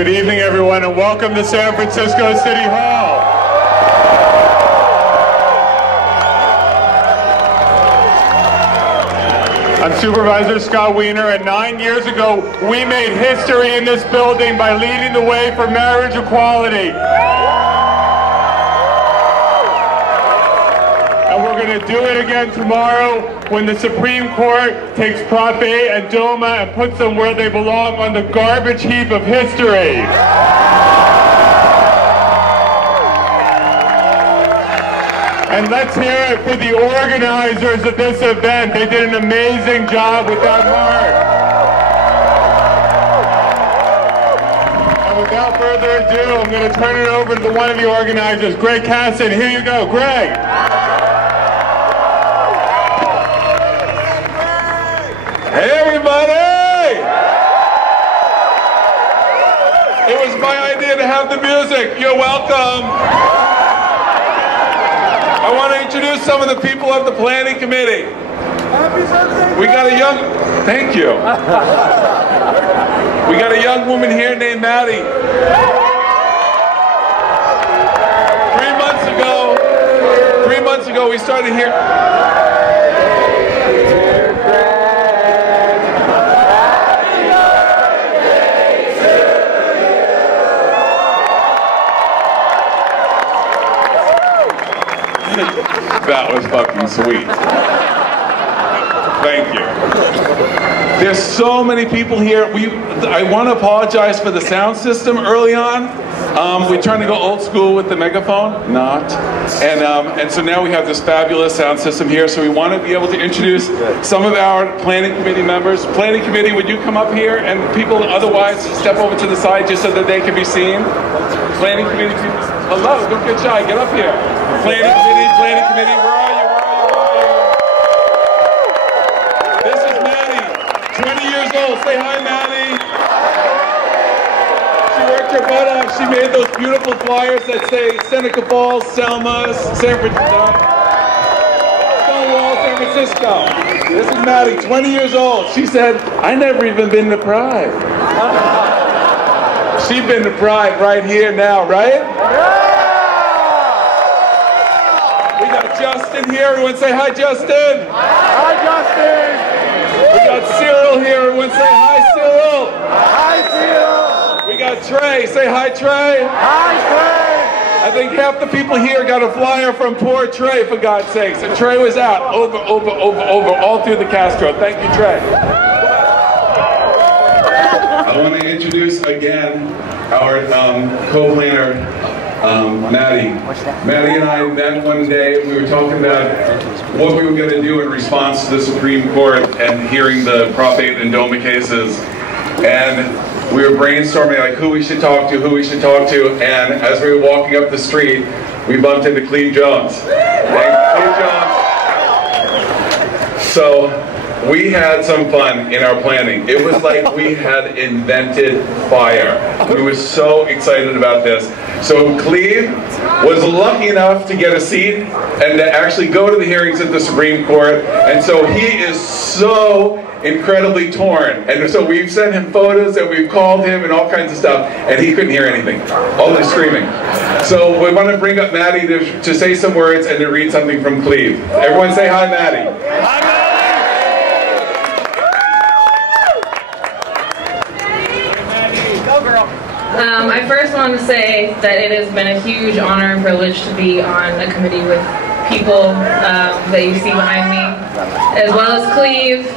Good evening, everyone, and welcome to San Francisco City Hall. I'm Supervisor Scott Wiener, and 9 years ago, we made history in this building by leading the way for marriage equality. And we're going to do it again tomorrow when the Supreme Court takes Prop 8 and DOMA and puts them where they belong, on the garbage heap of history. And let's hear it for the organizers of this event. They did an amazing job with that march. And without further ado, I'm going to turn it over to one of the organizers, Greg Casson. Here you go, Greg. Hey everybody! It was my idea to have the music. You're welcome. I want to introduce some of the people of the planning committee. We got a young, thank you. We got a young woman here named Maddie. 3 months ago we started here. That was fucking sweet. Thank you. There's so many people here. I want to apologize for the sound system early on. We're trying to go old school with the megaphone, not. And so now we have this fabulous sound system here. So we want to be able to introduce some of our planning committee members. Planning committee, would you come up here, and people otherwise step over to the side just so that they can be seen? Planning committee people. Hello, don't get shy, get up here. Planning committee, where are you, This is Maddie, 20 years old. Say hi, Maddie. She worked her butt off. She made those beautiful flyers that say Seneca Falls, Selma, San Francisco, Stonewall, San Francisco. This is Maddie, 20 years old. She said, I never even been to Pride. She's been to Pride right here now, right? We got Justin here. Everyone say hi, Justin. Hi, Justin. We got Cyril here. Everyone say hi, Cyril. Hi, Cyril. We got Trey. Say hi, Trey. Hi, Trey. I think half the people here got a flyer from poor Trey, for God's sakes. And Trey was out over, all through the Castro. Thank you, Trey. I want to introduce again our co-planner, Maddie. Maddie and I met one day. We were talking about what we were going to do in response to the Supreme Court and hearing the Prop 8 and DOMA cases. And we were brainstorming like who we should talk to, and as we were walking up the street, we bumped into Cleve Jones. So we had some fun in our planning. It was like we had invented fire. We were so excited about this. So Cleve was lucky enough to get a seat and to actually go to the hearings at the Supreme Court. And so he is so incredibly torn. And so we've sent him photos and we've called him and all kinds of stuff, and he couldn't hear anything. All the screaming. So we want to bring up Maddie to say some words and to read something from Cleve. Everyone say hi, Maddie. Hi, Maddie. I first want to say that it has been a huge honor and privilege to be on a committee with people that you see behind me, as well as Cleve,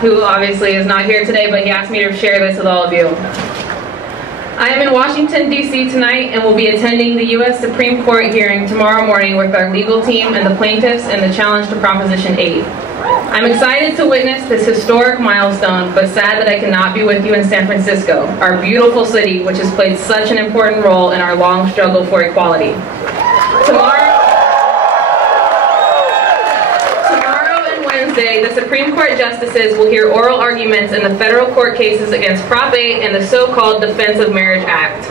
who obviously is not here today, but he asked me to share this with all of you. I am in Washington, D.C. tonight and will be attending the U.S. Supreme Court hearing tomorrow morning with our legal team and the plaintiffs in the challenge to Proposition 8. I'm excited to witness this historic milestone, but sad that I cannot be with you in San Francisco, our beautiful city, which has played such an important role in our long struggle for equality. Tomorrow and Wednesday, the Supreme Court justices will hear oral arguments in the federal court cases against Prop 8 and the so-called Defense of Marriage Act.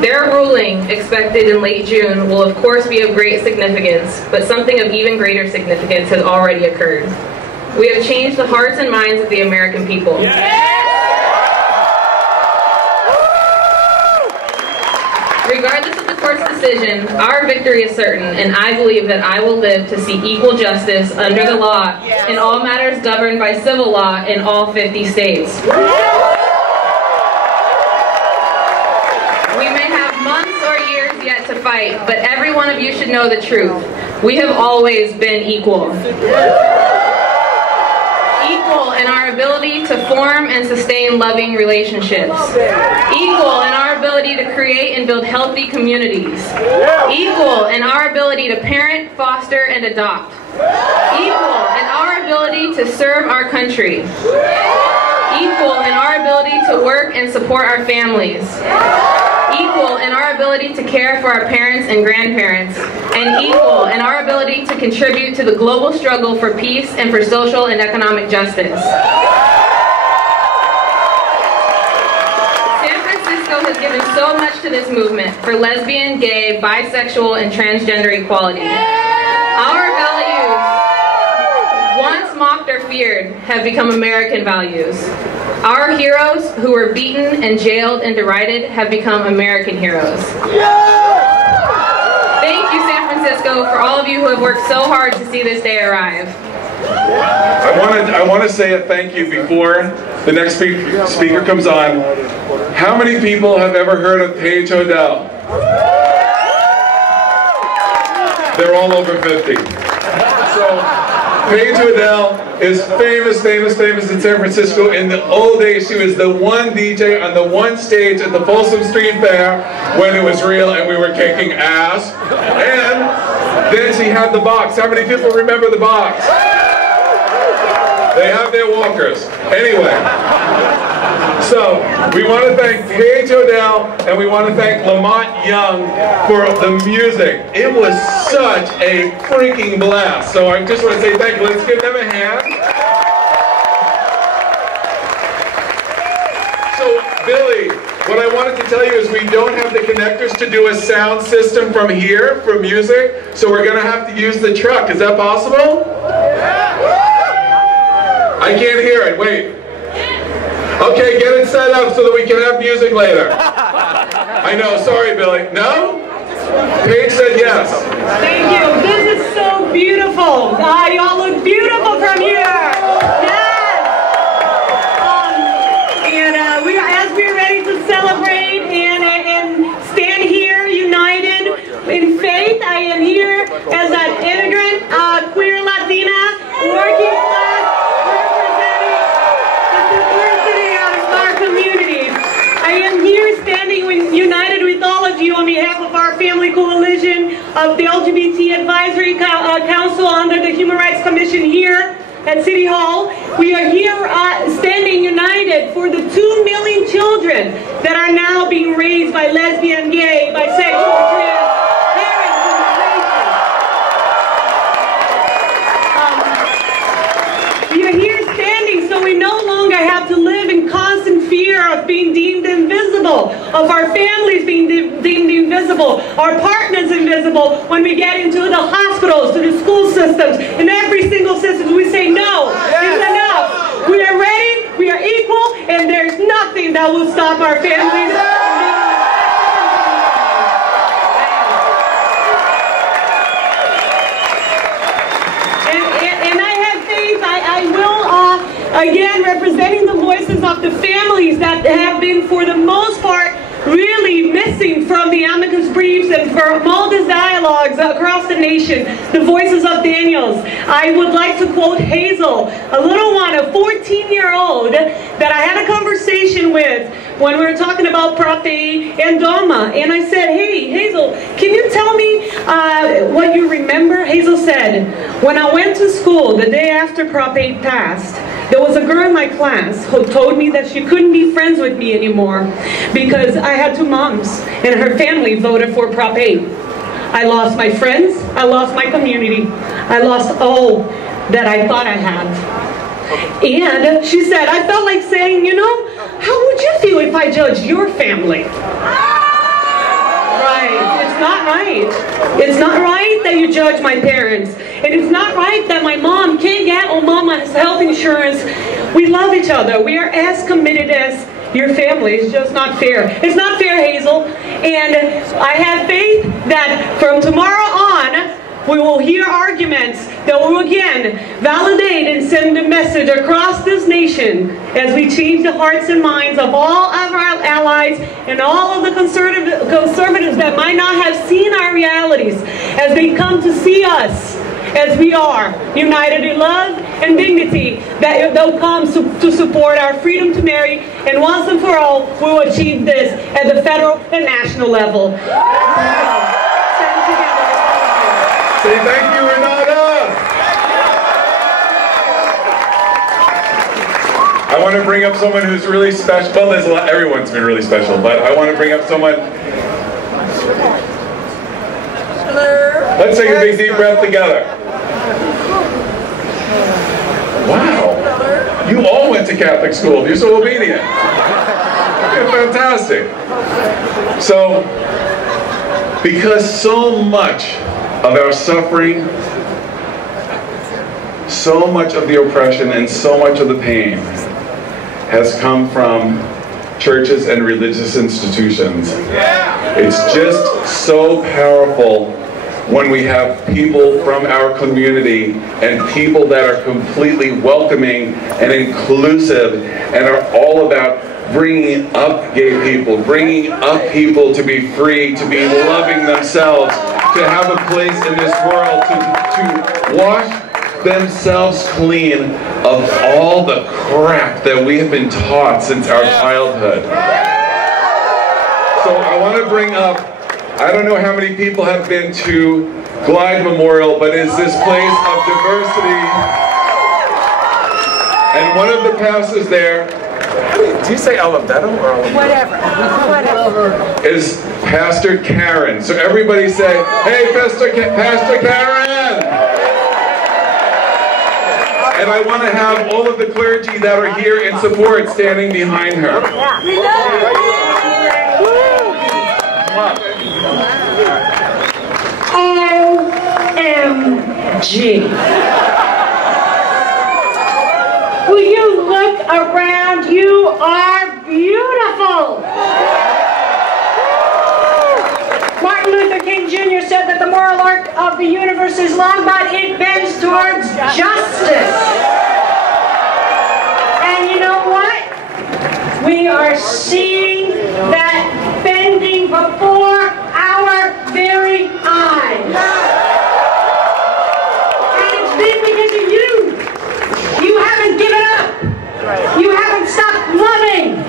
Their ruling, expected in late June, will of course be of great significance, but something of even greater significance has already occurred. We have changed the hearts and minds of the American people. Yeah! regardless of the court's decision, our victory is certain, and I believe that I will live to see equal justice under the law in all matters governed by civil law in all 50 states. We may have months or years yet to fight, but every one of you should know the truth. We have always been equal. Equal in our ability to form and sustain loving relationships. Equal in our ability to create and build healthy communities. Equal in our ability to parent, foster, and adopt. Equal in our ability to serve our country. Equal in our ability to work and support our families. Equal in our ability to care for our parents and grandparents, and equal in our ability to contribute to the global struggle for peace and for social and economic justice. San Francisco has given so much to this movement for lesbian, gay, bisexual, and transgender equality. Our values, once mocked or feared, have become American values. Our heroes, who were beaten and jailed and derided, have become American heroes. Thank you, San Francisco, for all of you who have worked so hard to see this day arrive. I want to say a thank you before the next speaker comes on. How many people have ever heard of Paige Odell? They're all over 50. So, Paige Odell is famous in San Francisco. In the old days, she was the one DJ on the one stage at the Folsom Street Fair when it was real and we were kicking ass. And then she had the box. How many people remember the box? They have their walkers. Anyway, so we want to thank Paige Odell and we want to thank Lamont Young for the music. It was such a freaking blast. So I just want to say thank you. Let's give them a hand. So Billy, what I wanted to tell you is we don't have the connectors to do a sound system from here for music, so we're going to have to use the truck. Is that possible? I can't hear it. Wait. Okay, get it set up so that we can have music later. I know. Sorry, Billy. No? Paige said yes. Thank you. This is so beautiful. Y'all look beautiful from here. Yes. And as we're ready to celebrate and stand here united in faith, I am here as an immigrant, queer Latina, working class, I am here standing united with all of you on behalf of our family coalition of the LGBT Advisory Council under the Human Rights Commission here at City Hall. We are here standing united for the 2 million children that are now being raised by lesbian, gay, bisexual, trans parents in the nation. We are here standing so we no longer have to live in constant fear of being deemed invisible, of our families being deemed invisible, our partners invisible when we get into the hospitals, to the school systems, in every single system we say no, it's enough. We are ready, we are equal, and there's nothing that will stop our families. And I have faith, I will again, representing the voices of the families that have been, for the most part, really missing from the amicus briefs and from all these dialogues across the nation, the voices of Daniels. I would like to quote Hazel, a little one, a 14-year-old that I had a conversation with when we were talking about Prop A and DOMA. And I said, hey, Hazel, can you tell me what you remember? Hazel said, when I went to school the day after Prop A passed, there was a girl in my class who told me that she couldn't be friends with me anymore because I had 2 moms and her family voted for Prop A. I lost my friends, I lost my community, I lost all that I thought I had. And she said, I felt like saying, you know, how would you feel if I judged your family? Right, it's not right. It's not right that you judge my parents. And it's not right that my mom can't get on mama's health insurance. We love each other. We are as committed as your family. It's just not fair. It's not fair, Hazel. And I have faith that from tomorrow on, we will hear arguments that will again validate and send a message across this nation as we change the hearts and minds of all of our allies and all of the conservatives that might not have seen our realities as they come to see us as we are, united in love and dignity, that they'll come to support our freedom to marry, and once and for all, we will achieve this at the federal and national level. Stand together. Say thank you, Renata. I want to bring up someone who's really special. Well, there's a lot, everyone's been really special, but I want to bring up someone. Let's take a big deep breath together. Wow. You all went to Catholic school. You're so obedient. You're fantastic. So, because so much of our suffering, so much of the oppression, and so much of the pain has come from churches and religious institutions. It's just so powerful when we have people from our community and people that are completely welcoming and inclusive and are all about bringing up gay people, bringing up people to be free, to be loving themselves, to have a place in this world, to wash themselves clean of all the crap that we have been taught since our childhood. So I want to bring up, I don't know how many people have been to Glide Memorial, but it's this place of diversity. And one of the pastors there, do you say Alabama or whatever? Is Pastor Karen. So everybody say, hey, Pastor Karen! And I want to have all of the clergy that are here in support standing behind her. OMG. Will you look around? You are beautiful. Martin Luther King Jr. said that the moral arc of the universe is long, but it bends towards justice. And you know what? We are seeing that bending before our very eyes. And it's been because of you. You haven't given up. You haven't stopped loving.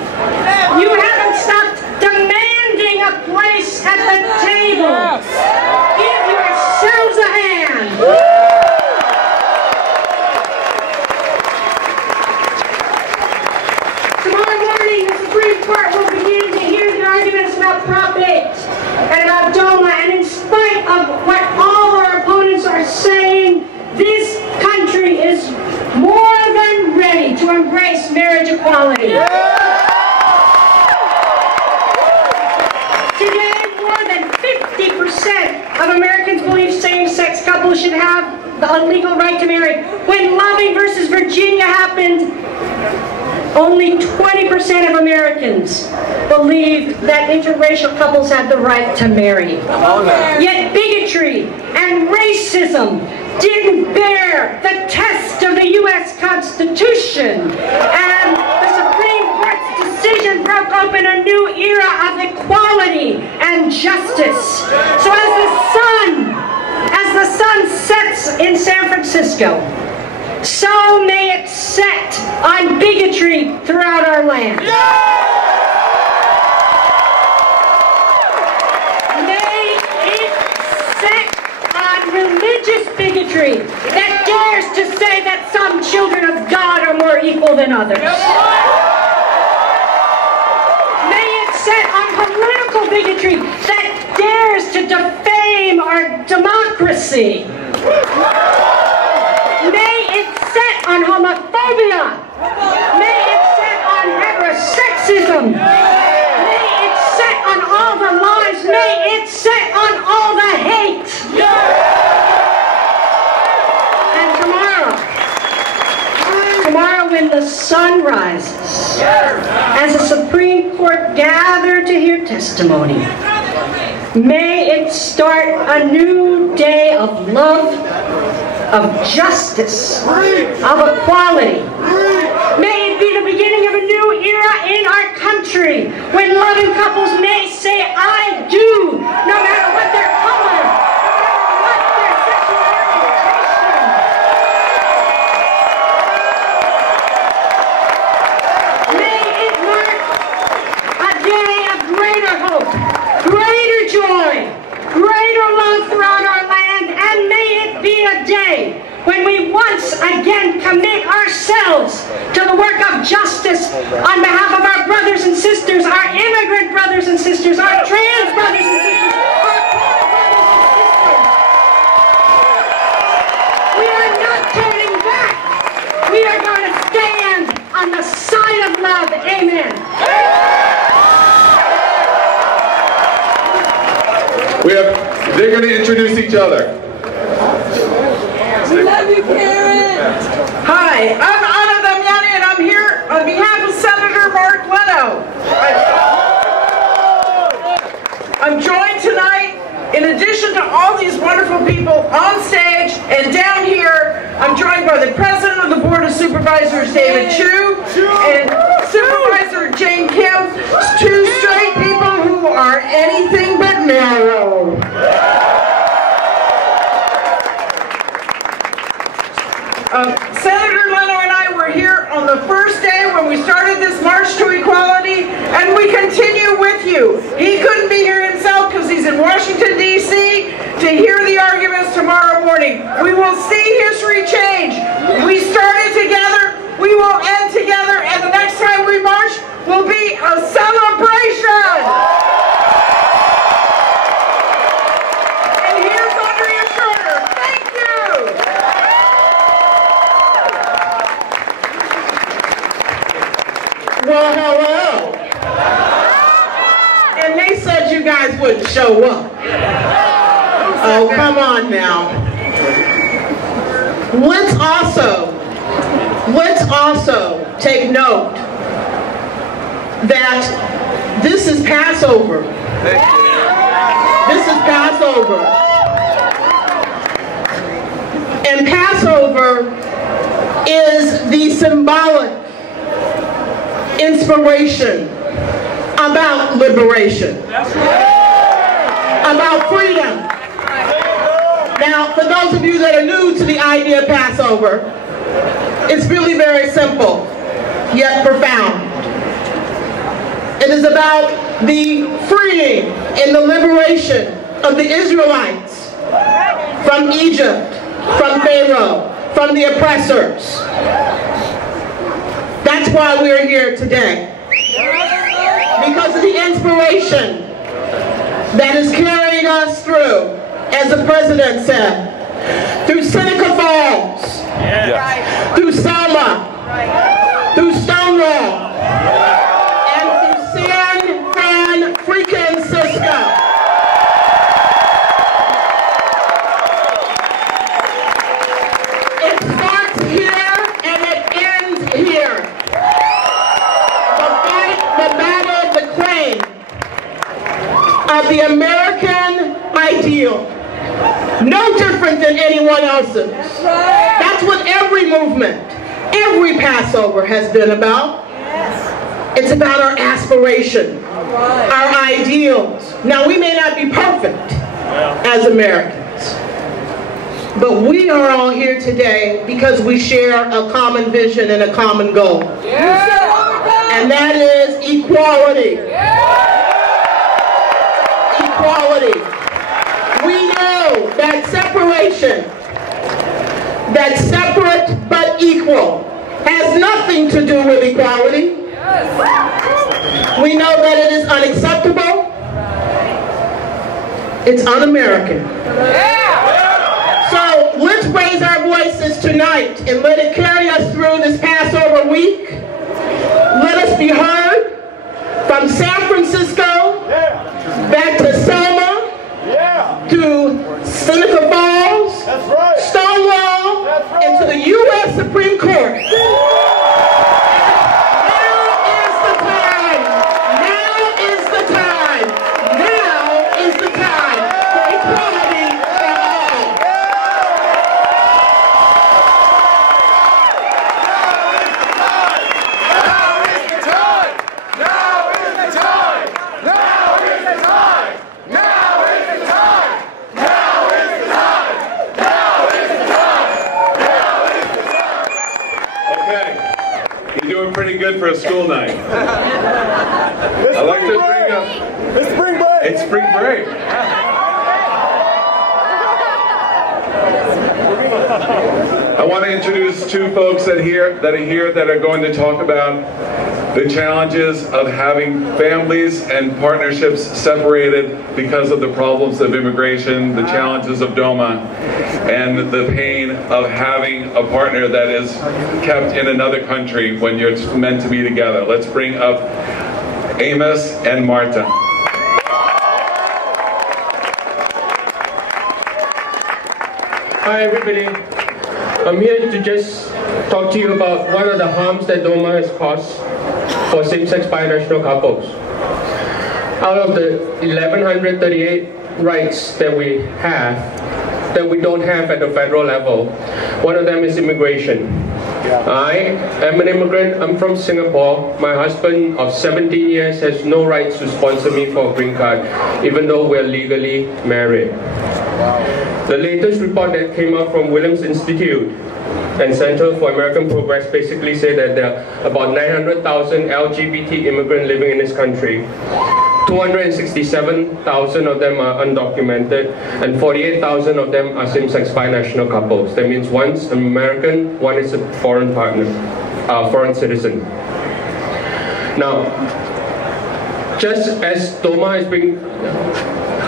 You haven't stopped demanding a place at the table. Give yourselves a hand. Tomorrow morning, the Supreme Court will begin to hear the arguments about Prop 8 and about DOMA, and in spite of what all our opponents are saying, this country is more than ready to embrace marriage equality. Today, more than 50% of Americans believe same-sex couples should have the legal right to marry. When Loving versus Virginia happened, only 20% of Americans believed that interracial couples had the right to marry. Yet bigotry and racism didn't bear the test of the U.S. Constitution, and the Supreme Court's decision broke open a new era of equality and justice. So as the sun sets in San Francisco, so may it set on bigotry throughout our land. May it set on religious bigotry that dares to say that some children of God are more equal than others. May it set on political bigotry that dares to defame our democracy. May it set on homophobia. May it set on heterosexism. May it set on all the lies. May it set on all the hate. And tomorrow when the sun rises, as the Supreme Court gather to hear testimony. May it start a new day of love, of justice, of equality. May it be the beginning of a new era in our country when loving couples may say, I do, no matter what their color, no matter what their sexual orientation. May it mark a day of greater hope, greater joy, greater love throughout our land, and may it be a day when we once again commit ourselves to the work of justice on behalf of our brothers and sisters, our immigrant brothers and sisters, our trans brothers and sisters, our queer brothers and sisters. We are not turning back. We are going to stand on the side of love. Amen. They're going to introduce each other. Love you, Karen. Hi, I'm Anna Damiani, and I'm here on behalf of Senator Mark Leno. I'm joined tonight, in addition to all these wonderful people on stage and down here, I'm joined by the President of the Board of Supervisors, David Chu, and Supervisor Jane Kim, two straight people who are anything but narrow. Senator Leno and I were here on the first day when we started this March to Equality, and we continue with you. He couldn't be here himself because he's in Washington, D.C. to hear the arguments tomorrow morning. We will see history change. We started together, we will end together, and the next time we march will be a celebration. And here's Andrea Schroeder. Thank you. Well, hello. And they said you guys wouldn't show up. Oh, come on now. Let's also take note that this is Passover. This is Passover. And Passover is the symbolic inspiration about liberation, about freedom. Now, for those of you that are new to the idea of Passover, it's really very simple, yet profound. It is about the freeing and the liberation of the Israelites from Egypt, from Pharaoh, from the oppressors. That's why we're here today. Because of the inspiration that is carrying us through, as the President said, through Seneca Falls, through Selma, through Stonewall, and through San Francisco. It starts here and it ends here. The battle of the claim of the American ideal. No different than anyone else's. That's what every movement, every Passover has been about. It's about our aspiration, our ideals. Now, we may not be perfect as Americans, but we are all here today because we share a common vision and a common goal. And that is equality. Equality. We know that separation, that separate but equal, has nothing to do with equality. We know that it is unacceptable. It's un-American. So let's raise our voices tonight and let it carry us through this Passover week. Let us be heard from San Francisco back to Selma, to Seneca Falls, Stonewall, and to the U.S. Supreme Court. Now doing pretty good for a school night. I like to bring up. It's spring break. It's spring break. I want to introduce two folks that are here that are going to talk about the challenges of having families and partnerships separated because of the problems of immigration, the challenges of DOMA, and the pain of having a partner that is kept in another country when you're meant to be together. Let's bring up Amos and Marta. Hi everybody, I'm here to just talk to you about what are the harms that DOMA has caused for same-sex binational couples. Out of the 1138 rights that we have, that we don't have at the federal level, one of them is immigration. I am an immigrant, I'm from Singapore. My husband of 17 years has no rights to sponsor me for a green card, even though we're legally married. The latest report that came out from Williams Institute and Center for American Progress basically say that there are about 900,000 LGBT immigrants living in this country. 267,000 of them are undocumented, and 48,000 of them are same-sex binational couples. That means one's an American, one is a foreign partner, foreign citizen. Now, just as DOMA is being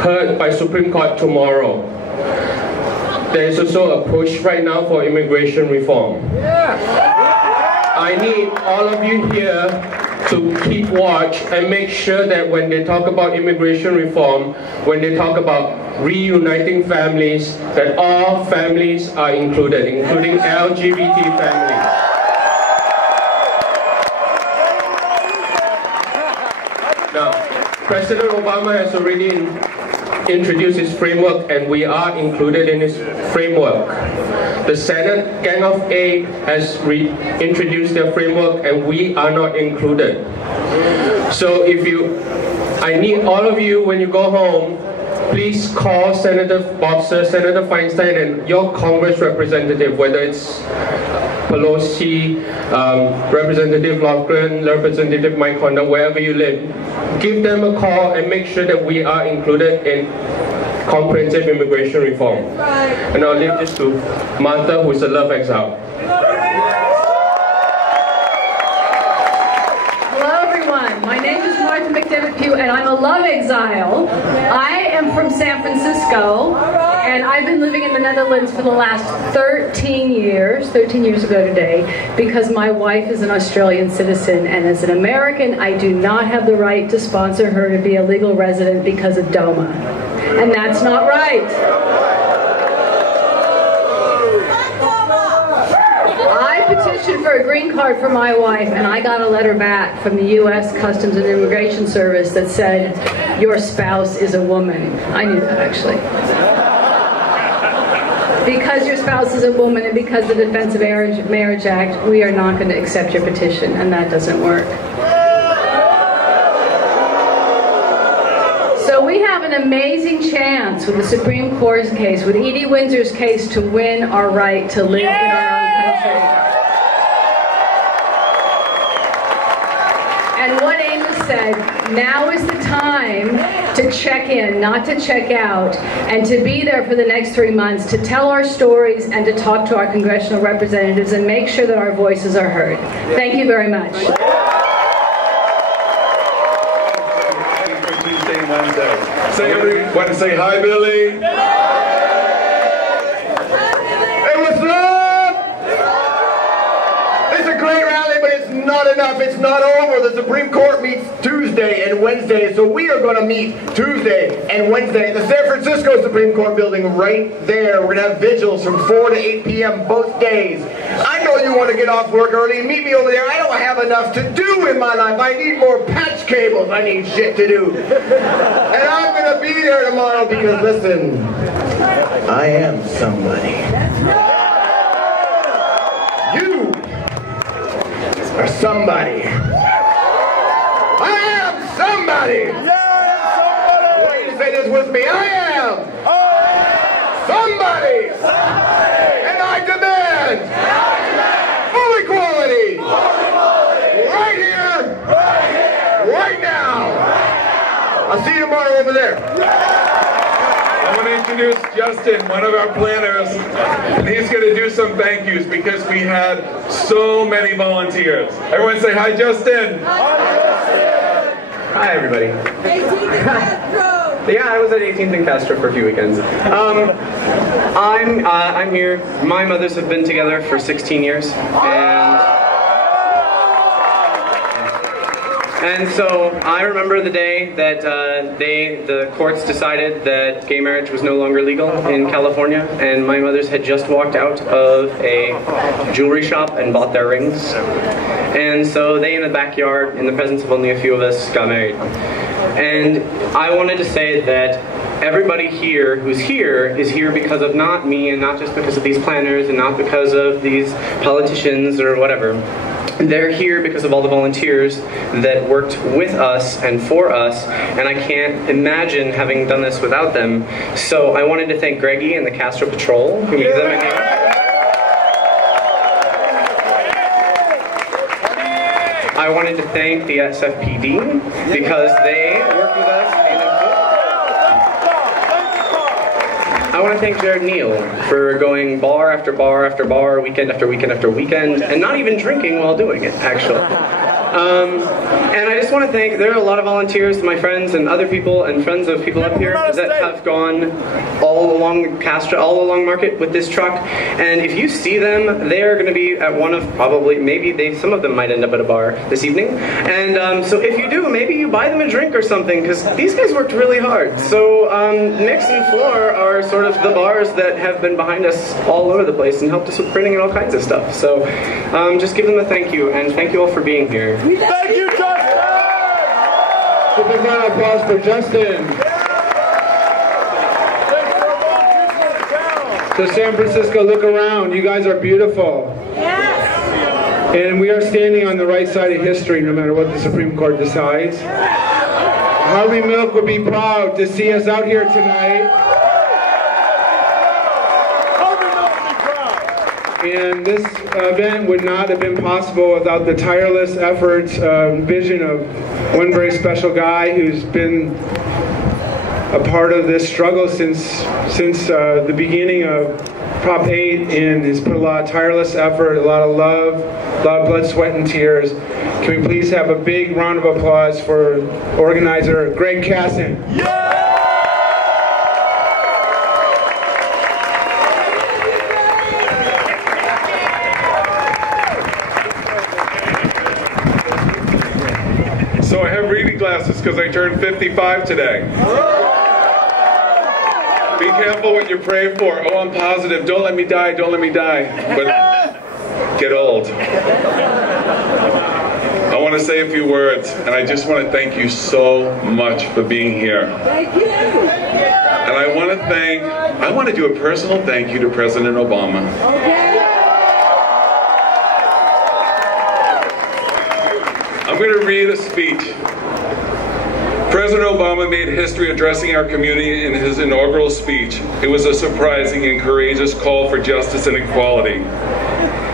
heard by Supreme Court tomorrow, there is also a push right now for immigration reform. I need all of you here to keep watch and make sure that when they talk about immigration reform, when they talk about reuniting families, that all families are included, including LGBT families. Now, President Obama has already introduced his framework, and we are included in his framework. The Senate Gang of Eight has introduced their framework, and we are not included. So I need all of you, when you go home, please call Senator Boxer, Senator Feinstein, and your Congress representative, whether it's Pelosi, Representative Lofgren, Representative Mike Honda, wherever you live, give them a call and make sure that we are included in comprehensive immigration reform. And I'll leave this to Martha, who is a love exile. Hello everyone, my name is Martha McDevitt-Pugh and I'm a love exile. I am from San Francisco and I've been living in the Netherlands for the last 13 years ago today, because my wife is an Australian citizen, and as an American I do not have the right to sponsor her to be a legal resident because of DOMA. And that's not right. I petitioned for a green card for my wife, and I got a letter back from the U.S. Customs and Immigration Service that said, your spouse is a woman. I knew that, actually. Because your spouse is a woman and because of the Defense of Marriage Act, we are not going to accept your petition, and that doesn't work. So we have an amazing chance with the Supreme Court's case, with Edie Windsor's case, to win our right to live in our own country. And what Amos said, now is the time to check in, not to check out, and to be there for the next 3 months, to tell our stories and to talk to our congressional representatives and make sure that our voices are heard. Thank you very much. Tuesday and Wednesday. Want to say hi, Billy? Hey, what's up? It's a great rally, but it's not enough. It's not over. The Supreme Court meets Tuesday and Wednesday, so we are going to meet Tuesday and Wednesday at the San Francisco Supreme Court building right there. We're going to have vigils from 4 to 8 p.m. both days. I know you want to get off work early and meet me over there. I don't have enough to do in my life. I need more patch cables. I need shit to do. And I'm going to be there tomorrow because, listen, I am somebody. You are somebody. I am somebody. I want you to say this with me. I am somebody. And I demand full equality. over there. I want to introduce Justin, one of our planners, and he's going to do some thank yous because we had so many volunteers. Everyone say hi, Justin. Hi, everybody. 18th Castro. Yeah, I was at 18th and Castro for a few weekends. I'm here. My mothers have been together for 16 years, and so I remember the day that the courts decided that gay marriage was no longer legal in California, and my mothers had just walked out of a jewelry shop and bought their rings. And so they, in the backyard, in the presence of only a few of us, got married. And I wanted to say that everybody here who's here is here because of not me, and not just because of these planners, and not because of these politicians or whatever. They're here because of all the volunteers that worked with us and for us, and I can't imagine having done this without them. So I wanted to thank Greggy and the Castro Patrol, who gave them a hand. I wanted to thank the SFPD because they worked with us. I want to thank Jared Neal for going bar after bar after bar, weekend after weekend after weekend, and not even drinking while doing it, actually. And I just want to thank, there are a lot of volunteers, my friends and other people and friends of people up here that have gone all along Castro, all along Market with this truck. And if you see them, they are going to be at one of probably, maybe some of them might end up at a bar this evening. And so if you do, maybe you buy them a drink or something, because these guys worked really hard. So Mix and Floor are sort of the bars that have been behind us all over the place and helped us with printing and all kinds of stuff. So just give them a thank you, and thank you all for being here. Thank you, Justin! A big round of applause for Justin. So San Francisco, look around. You guys are beautiful. Yes. And we are standing on the right side of history no matter what the Supreme Court decides. Harvey Milk would be proud to see us out here tonight. And this event would not have been possible without the tireless efforts, vision of one very special guy who's been a part of this struggle since the beginning of Prop 8, and has put a lot of tireless effort, a lot of love, a lot of blood, sweat, and tears. Can we please have a big round of applause for organizer Greg Casson? Yeah! So I have reading glasses because I turned 55 today. Be careful what you pray for. Oh, I'm positive. Don't let me die. Don't let me die. But get old. I want to say a few words, and I just want to thank you so much for being here. Thank you. And I want to do a personal thank you to President Obama. Okay. I'm going to read a speech. President Obama made history addressing our community in his inaugural speech. It was a surprising and courageous call for justice and equality.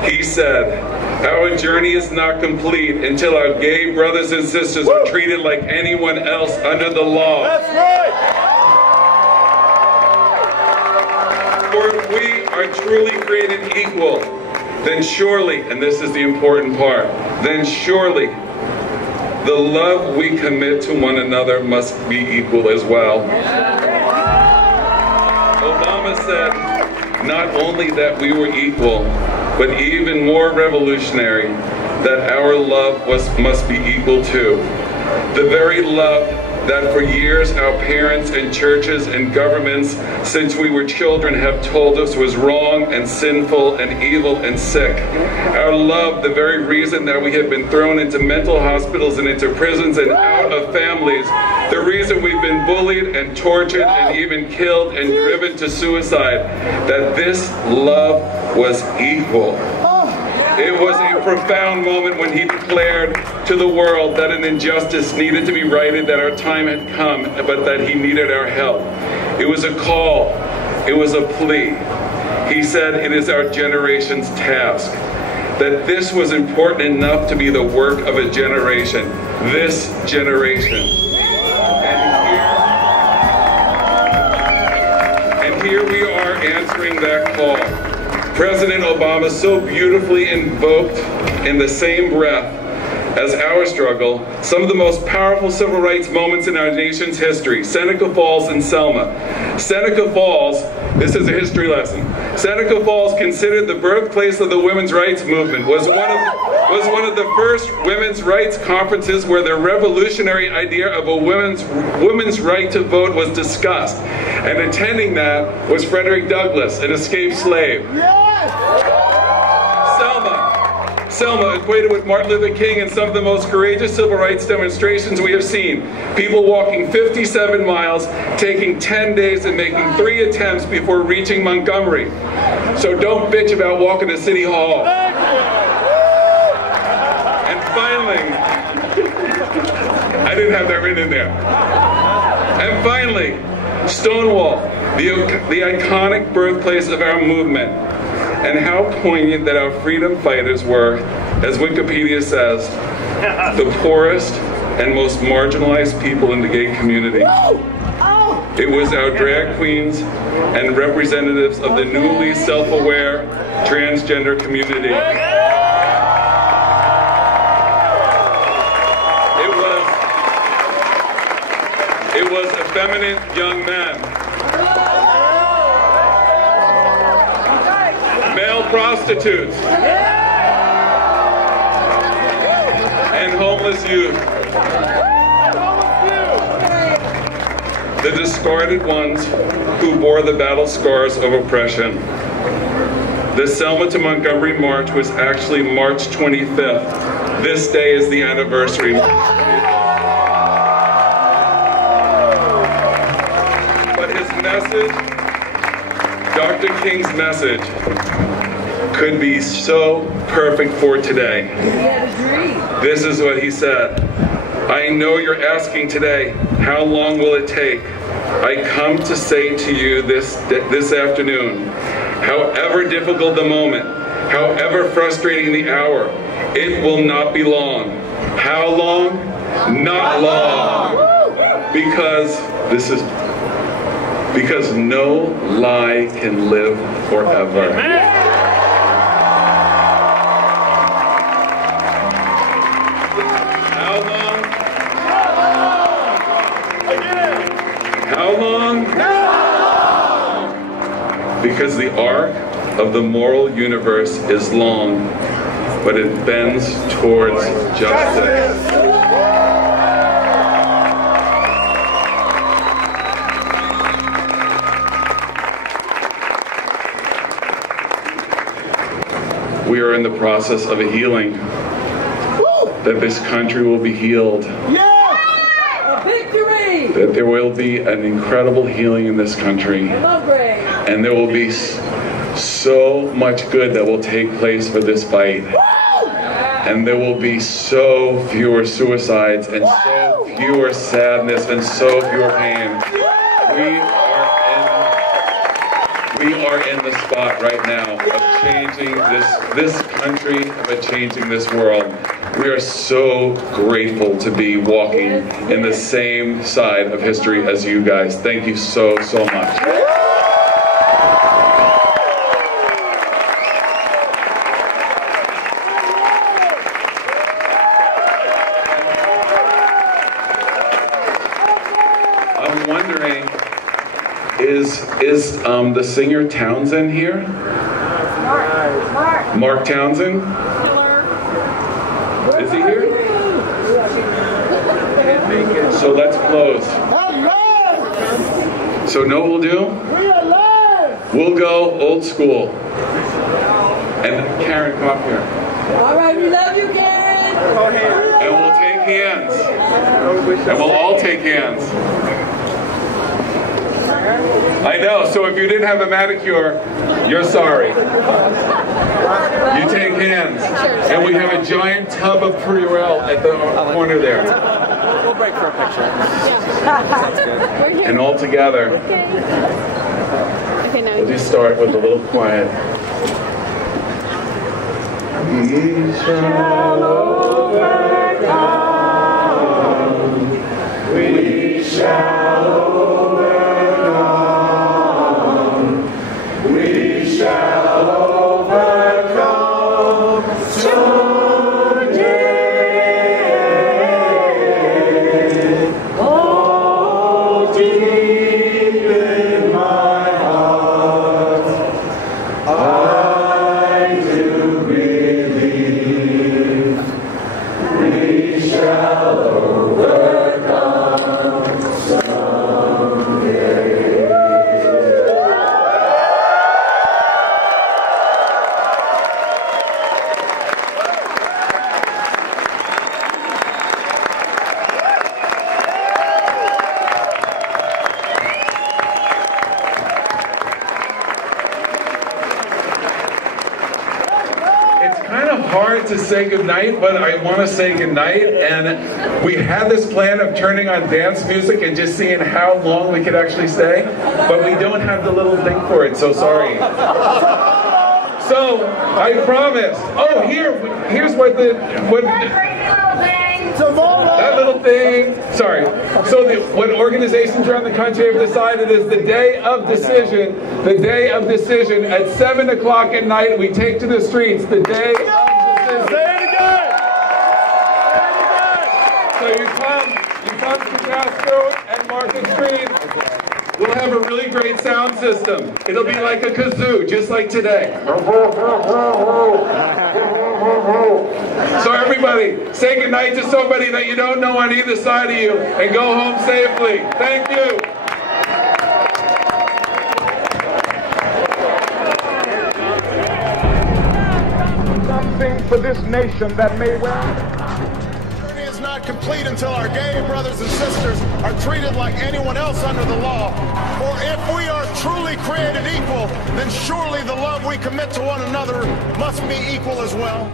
He said, "Our journey is not complete until our gay brothers and sisters are treated like anyone else under the law." That's right! For if we are truly created equal, then surely, and this is the important part, then surely the love we commit to one another must be equal as well. Obama said not only that we were equal, but even more revolutionary, that our love must be equal too. The very love that for years our parents and churches and governments since we were children have told us was wrong and sinful and evil and sick. Our love, the very reason that we have been thrown into mental hospitals and into prisons and out of families, the reason we've been bullied and tortured and even killed and driven to suicide, that this love was equal. It was a profound moment when he declared to the world that an injustice needed to be righted, that our time had come, but that he needed our help. It was a call. It was a plea. He said it is our generation's task. That this was important enough to be the work of a generation. This generation. And here here we are answering that call. President Obama so beautifully invoked in the same breath as our struggle some of the most powerful civil rights moments in our nation's history. Seneca Falls and Selma. Seneca Falls, this is a history lesson. Seneca Falls, considered the birthplace of the women's rights movement, was one of the first women's rights conferences where the revolutionary idea of a woman's right to vote was discussed. And attending that was Frederick Douglass, an escaped slave. Selma, equated with Martin Luther King and some of the most courageous civil rights demonstrations we have seen. People walking 57 miles, taking 10 days and making 3 attempts before reaching Montgomery. So don't bitch about walking to City Hall. And finally, I didn't have that written in there. And finally, Stonewall, the iconic birthplace of our movement. And how poignant that our freedom fighters were, as Wikipedia says, the poorest and most marginalized people in the gay community. It was our drag queens and representatives of the newly self-aware transgender community. It was effeminate young men. Male prostitutes, and homeless youth. The discarded ones who bore the battle scars of oppression. The Selma to Montgomery March was actually March 25th. This day is the anniversary. But his message, Dr. King's message, could be so perfect for today. This is what he said. I know you're asking today, how long will it take? I come to say to you this afternoon, however difficult the moment, however frustrating the hour, it will not be long. How long? Not long. Because no lie can live forever. How long? How long? Because the arc of the moral universe is long, but it bends towards justice. We are in the process of a healing. That this country will be healed. Yeah! Victory! That there will be an incredible healing in this country. And there will be so much good that will take place for this fight. And there will be so fewer suicides and so fewer sadness and so fewer pain. We are in the spot right now of changing this country, of changing this world. We are so grateful to be walking in the same side of history as you guys. Thank you so much. I'm wondering, is the singer Townsend here? Mark Townsend? Is he here? So let's close. So know what we'll do? We'll go old school. And Karen, come up here. All right, we love you, Karen. And we'll take hands. And we'll all take hands. I know, so if you didn't have a manicure, you're sorry. You take hands. And we have a giant tub of Purell at the corner there. We'll break for a picture. And all together, we'll just start with a little quiet. We shall overcome. We shall overcome. hard to say goodnight, but I want to say goodnight. And we had this plan of turning on dance music and just seeing how long we could actually stay, but we don't have the little thing for it, so sorry. So, I promised. Oh, here's what that little thing, sorry. So what organizations around the country have decided is the day of decision at 7 o'clock at night, we take to the streets, the day of decision. Say it again! So you come to Castro and Market Street. We'll have a really great sound system. It'll be like a kazoo, just like today. So everybody, say goodnight to somebody that you don't know on either side of you and go home safely. Thank you. Something for this nation that may well. Journey is not complete until our gay brothers and sisters are treated like anyone else under the law. For if we are truly created equal, then surely the love we commit to one another must be equal as well.